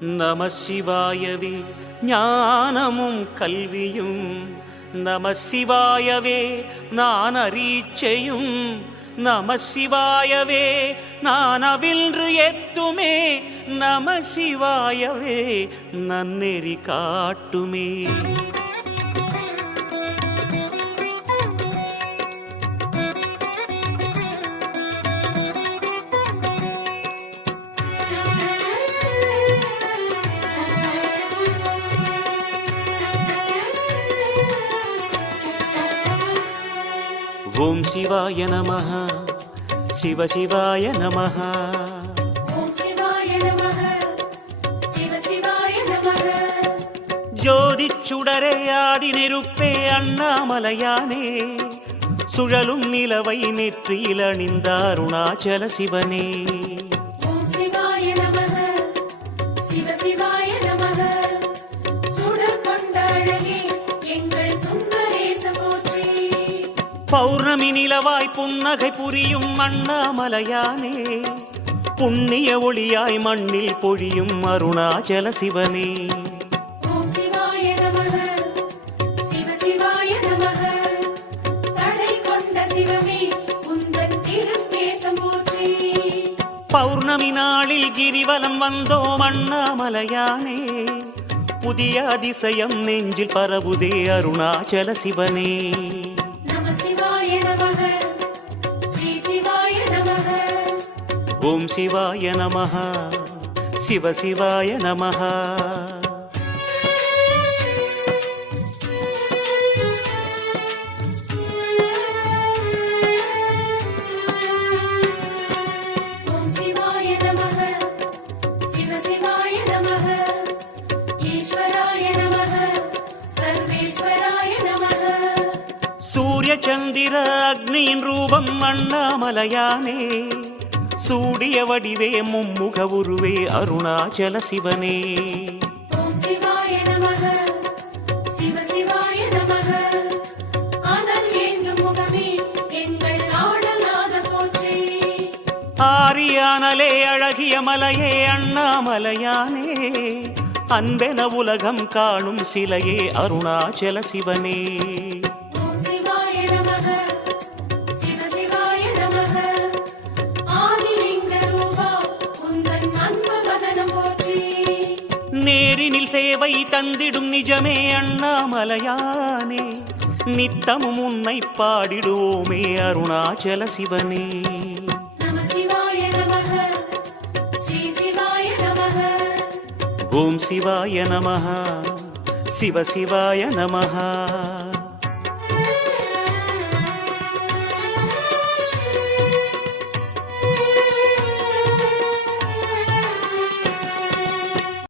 நம சிவாயவே ஞானமும் கல்வியும், நம சிவாயவே நான் அரீச்சையும், நம சிவாயவே நான் அவின்று எத்துமே, நம சிவாயவே நன்னெறி காட்டுமே. ஓம் சிவாய நமஹ, சிவ சிவாய நமஹ. ஓம் சிவாய நமஹ, சிவ சிவாய நமஹ. ஜோதிச் சுடரே ஆதி நெருப்பே அண்ணாமலையானே, சுழலும் நிலவை நெற்றியில் அணிந்த அருணாச்சல சிவனே. ஓம் சிவாய நமஹ, சிவ சிவாய நமஹ. சுடர் கொண்ட அழகே எங்கள் சுந்தரேச போற்றி. பௌர்ணமி நிலவாய் புன்னகை புரியும் அண்ணாமலையானே, புண்ணிய ஒளியாய் மண்ணில் பொழியும் அருணாச்சல சிவனே. ஓம் சிவாய நமஹ, சிவ சிவாய நமஹ. சடை கொண்ட சிவமே உந்தன் திருக்கேசம் போற்றி. பௌர்ணமி நாளில் கிரிவலம் வந்தோம் அண்ணாமலையானே, புதிய அதிசயம் நெஞ்சில் பரவுதே அருணாச்சல சிவனே. நம சிவாய நமஹ, ஸ்ரீ சிவாய நமஹ. ஓம் சிவாய நமஹ, சிவ சிவாய நமஹ. ஓம் சிவாய நமஹ, சிவ சிவாய நமஹ. ஈஸ்வராய நமஹ, சர்வேஸ்வராய நமஹ. சூரிய சந்திர அக்னியின் ரூபம் அண்ணாமலையானே, சூடிய வடிவே மும்முக உருவே அருணாச்சல சிவனே. ஓம் சிவாய நமஹ, சிவ சிவாய நமஹ. அனல் ஏந்தும் முகமே எங்கள் நாடநாத போற்றி. ஆரியானலே அழகிய மலையே அண்ணாமலையானே, அன்பென உலகம் காணும் சிலையே அருணாச்சல சிவனே. ஓம் சிவாய நமஹ, சிவ சிவாய நமஹ. ஆதிலிங்க ரூபா உந்தன் அன்பு வதனம் போற்றி. நேரினில் சேவை தந்திடும் நிஜமே அண்ணாமலையானே, நித்தமும் உன்னை பாடிடுவோமே அருணாச்சல சிவனே. நம சிவாய நமஹ, ஸ்ரீ சிவாய நமஹ. ஓம் சிவாய நமஹ, சிவ சிவாய நமஹ.